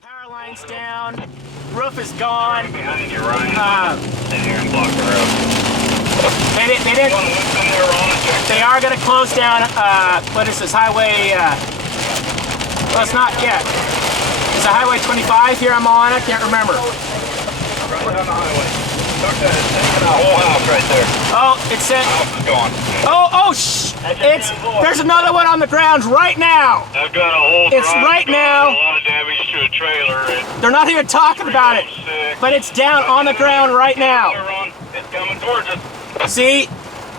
Power line's down, roof is gone. Behind you, Ryan. Sit here and block the road. They are going to close down, what is this, highway, well, it's not yet. Is it Highway 25 here I'm on? I can't remember. Right down the highway. Look at it, it's taking a whole house right there. Oh, it said. House is gone. There's another one on the ground right now. I've got a whole It's right now. A lot of damage to a trailer. They're not even talking about it, but it's down on the ground right now. It's coming towards us. See,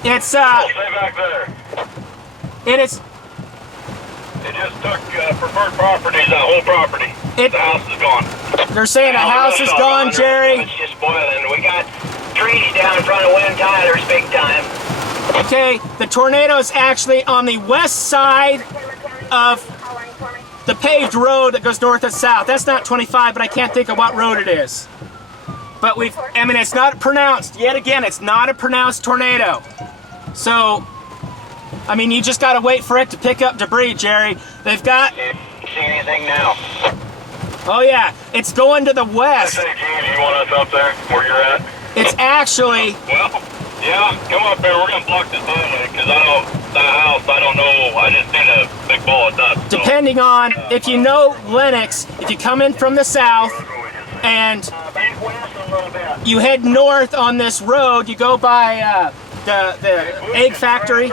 it's Stay back there. it is. It just took preferred properties, that whole property. The house is gone. They're saying the house is gone, Jerry. It's just boiling. We got trees down in front of Wind Tyler's big time. Okay, the tornado is actually on the west side of the paved road that goes north and south. That's not 25, but I can't think of what road it is. But it's not pronounced, yet again, it's not a pronounced tornado. So, I mean, you just gotta wait for it to pick up debris, Jerry. They've got... You see anything now? Oh yeah, it's going to the west. Hey, James, you want us up there, where you're at? It's actually... Well, yeah, come up there. We're going to block this highway, because that house, I don't know. I just seen a big ball of dust. So. Depending on, if you know Lenox, if you come in from the south, and you head north on this road, you go by the egg factory,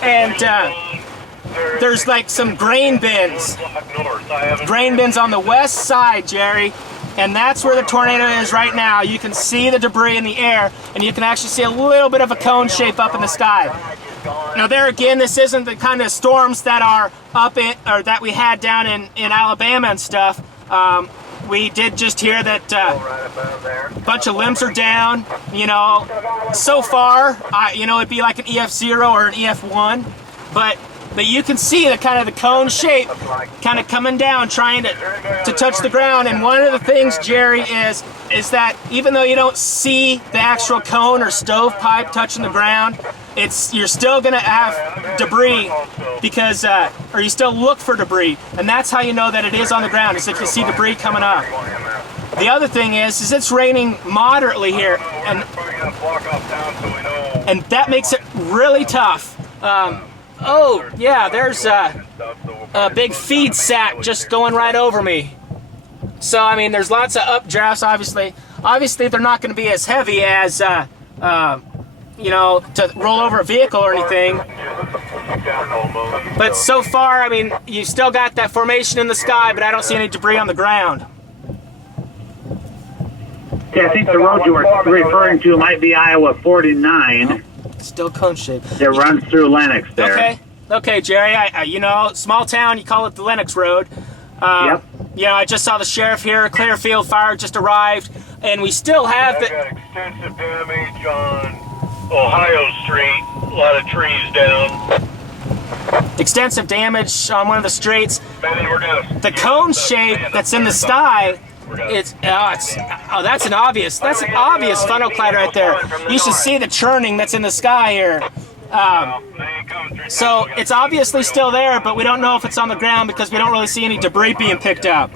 and there's like some grain bins. Grain bins on the west side, Jerry, and that's where the tornado is right now. You can see the debris in the air, and you can actually see a little bit of a cone shape up in the sky. Now there again, this isn't the kind of storms that are up in, or that we had down in Alabama and stuff. We did just hear that a bunch of limbs are down. You know, so far, it'd be like an EF0 or an EF1, but you can see the kind of the cone shape kind of coming down, trying to touch the ground. And one of the things, Jerry, is that even though you don't see the actual cone or stovepipe touching the ground, you're still going to have debris because, or you still look for debris, and that's how you know that it is on the ground, is if you see debris coming up. The other thing is it's raining moderately here, and that makes it really tough. Oh, yeah, there's a big feed sack just going right over me. So, I mean, there's lots of updrafts, obviously. Obviously, they're not going to be as heavy as, to roll over a vehicle or anything. But so far, I mean, you still got that formation in the sky, but I don't see any debris on the ground. Yeah, I think the road you were referring to might be Iowa 49. Still cone shape. It runs through Lenox there. Okay, Jerry. Small town. You call it the Lenox Road. Yep. Yeah, I just saw the sheriff here. Clearfield Fire just arrived, and we still have got extensive damage on Ohio Street. A lot of trees down. Extensive damage on one of the streets. The cone shape that's in the sky. That's an obvious funnel cloud right there. You should see the churning that's in the sky here. So it's obviously still there, but we don't know if it's on the ground because we don't really see any debris being picked up.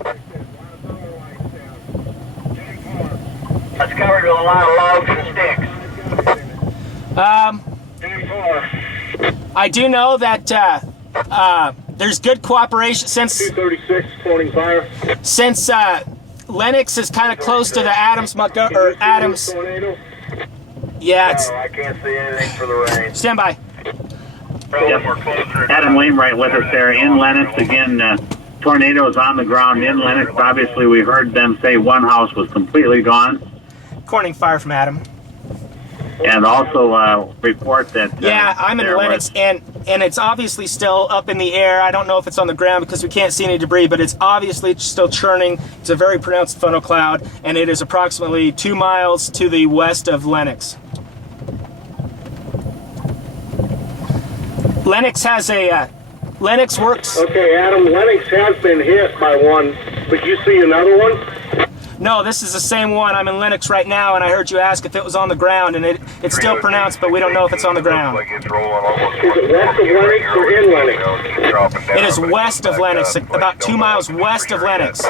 That's covered with a lot of logs and sticks. I do know that there's good cooperation since 236 holding fire. Since Lenox is kind of close to the Adams. Yeah, I can't see anything for the rain. Stand by. Yep. Adam Wainwright with us there in Lenox. Again, tornadoes on the ground in Lenox. Obviously, we heard them say one house was completely gone. Corning fire from Adam. And also report that... yeah, I'm in Lenox, and it's obviously still up in the air. I don't know if it's on the ground because we can't see any debris, but it's obviously still churning. It's a very pronounced funnel cloud, and it is approximately 2 miles to the west of Lenox. Lenox has a... Lenox works... Okay, Adam, Lenox has been hit by one, but you see another one? No, this is the same one. I'm in Lenox right now, and I heard you ask if it was on the ground, and it's still pronounced, but we don't know if it's on the ground. Is it west of Lenox or in Lenox? It is west of Lenox, about 2 miles west of Lenox.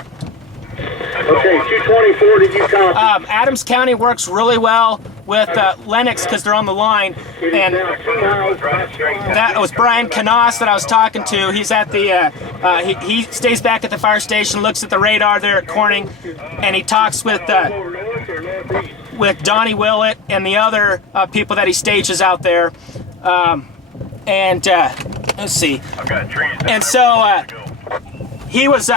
Okay, 224, did you copy? Adams County works really well with Lenox because they're on the line, and that was Brian Canas that I was talking to. He's at the, he stays back at the fire station, looks at the radar there at Corning, and he talks with Donnie Willett and the other people that he stages out there. Let's see. And so he was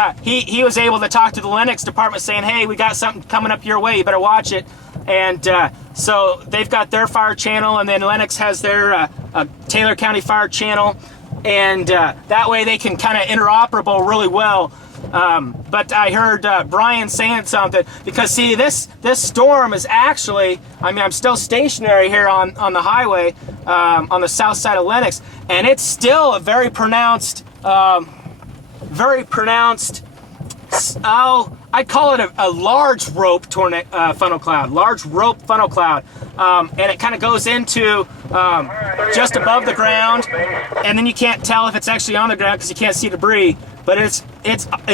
able to talk to the Lenox department saying, hey, we got something coming up your way, you better watch it. And so they've got their fire channel, and then Lenox has their Taylor County Fire channel, and that way they can kind of interoperable really well. But I heard Brian saying something, because see, this storm is actually, I mean, I'm still stationary here on the highway on the south side of Lenox, and it's still a very pronounced, I'd call it a large rope funnel cloud, and it kind of goes into just above the ground, and then you can't tell if it's actually on the ground because you can't see debris, but it's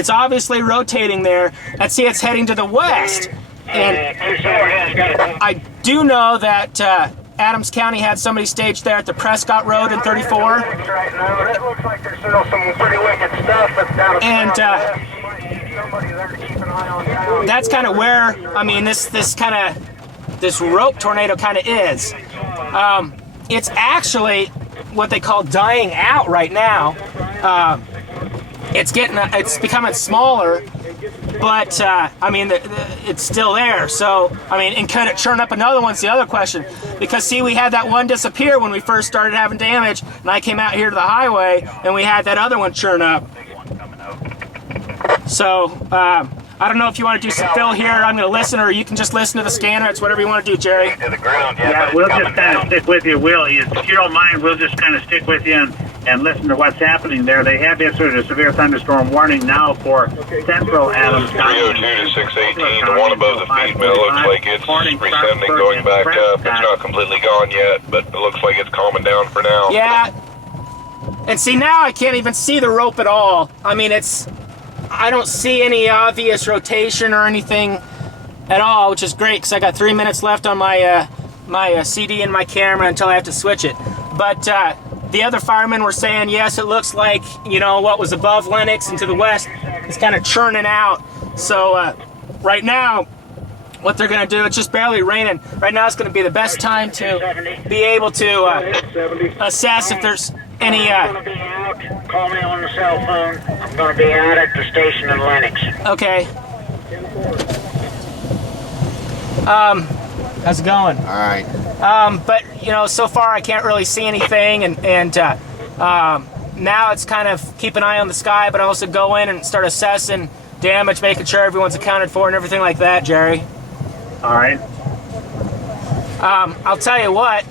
obviously rotating there. And see, it's heading to the west, and I do know that Adams County had somebody staged there at the Prescott Road in 34. And that's kind of where, I mean, this rope tornado kind of is. It's actually what they call dying out right now. It's becoming smaller, but I mean, it's still there. So, I mean, and could it churn up another one's the other question. Because see, we had that one disappear when we first started having damage, and I came out here to the highway, and we had that other one churn up. So, I don't know if you want to do some fill here. I'm going to listen, or you can just listen to the scanner. It's whatever you want to do, Jerry. Yeah, we'll just kind of stick with you, Will. If you don't mind, we'll just kind of stick with you and listen to what's happening there. They have issued a severe thunderstorm warning now for central Adams County. 302 to 618, the one above the feed mill looks like it's rescending, going back up. It's not completely gone yet, but it looks like it's calming down for now. Yeah. And see, now I can't even see the rope at all. I mean, I don't see any obvious rotation or anything at all, which is great because I got 3 minutes left on my CD and my camera until I have to switch it. But the other firemen were saying, yes, it looks like, you know, what was above Lenox and to the west is kind of churning out. So right now, what they're going to do, it's just barely raining. Right now it's going to be the best time to be able to assess if there's any... I'm going to be out. Call me on the cell phone. I'm going to be out at the station in Lenox. Okay. How's it going? All right. But, you know, so far I can't really see anything, and now it's kind of keep an eye on the sky, but also go in and start assessing damage, making sure everyone's accounted for and everything like that, Jerry. All right. I'll tell you what,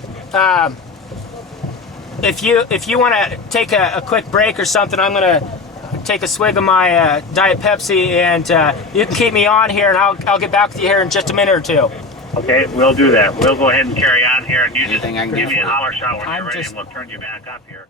if you want to take a quick break or something, I'm going to take a swig of my Diet Pepsi, and you can keep me on here, and I'll get back with you here in just a minute or two. Okay, we'll do that. We'll go ahead and carry on here, and you just Anything I can give do me a for you? holler shot when I'm you're ready, just- and we'll turn you back up here.